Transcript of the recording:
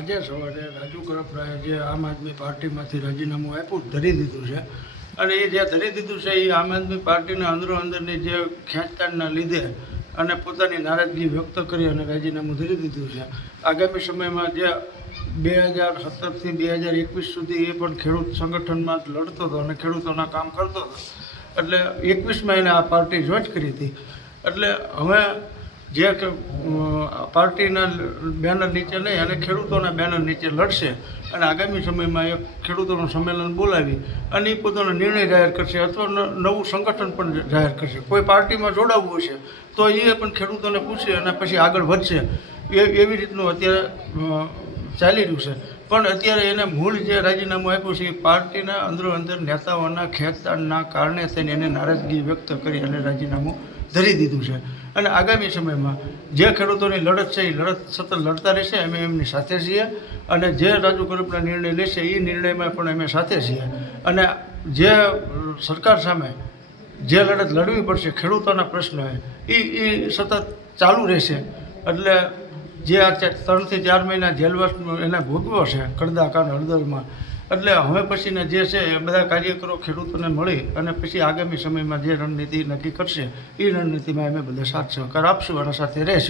આજે સવારે રાજુ કરપરાએ જે આમ આદમી પાર્ટીમાંથી રાજીનામું આપ્યું ધરી દીધું છે અને એ જે ધરી દીધું છે એ આમ આદમી પાર્ટીના અંદરની જે ખેંચતાણના લીધે અને પોતાની નારાજગી વ્યક્ત કરી અને રાજીનામું ધરી દીધું છે. આગામી સમયમાં જે 2017થી 2021 સુધી એ પણ ખેડૂત સંગઠનમાં લડતો હતો અને ખેડૂતોના કામ કરતો હતો. એટલે 21માં એને આ પાર્ટી જોઈન કરી હતી. એટલે હવે જે પાર્ટીના બેનર નીચે નહીં અને ખેડૂતોના બેનર નીચે લડશે અને આગામી સમયમાં એક ખેડૂતોનું સંમેલન બોલાવી અને એ પોતાનો નિર્ણય જાહેર કરશે અથવા નવું સંગઠન પણ જાહેર કરશે. કોઈ પાર્ટીમાં જોડાવવું હશે તો એ પણ ખેડૂતોને પૂછે અને પછી આગળ વધશે. એવી રીતનું અત્યારે ચાલી રહ્યું છે. પણ અત્યારે એને મૂળ જે રાજીનામું આપ્યું છે એ પાર્ટીના અંદર નેતાઓના ખેંચતાણના કારણે થઈને એને નારાજગી વ્યક્ત કરી અને રાજીનામું ધરી દીધું છે. અને આગામી સમયમાં જે ખેડૂતોની લડત છે એ લડત સતત લડતા રહેશે. અમે એમની સાથે છીએ અને જે રાજુ કરપરા નિર્ણય લેશે એ નિર્ણયમાં પણ અમે સાથે છીએ. અને જે સરકાર સામે જે લડત લડવી પડશે ખેડૂતોના પ્રશ્નો એ સતત ચાલુ રહેશે. એટલે જે આ 3 થી 4 મહિના જેલવાસ એને ભોગવ્યો છે કડદાકા હળદરમાં. એટલે હવે પછીના જે છે એ બધા કાર્યકરો ખેડૂતોને મળી અને પછી આગામી સમયમાં જે રણનીતિ નક્કી કરશે એ રણનીતિમાં અમે બધા સાથ સહકાર આપશું અને સાથે રહેશું.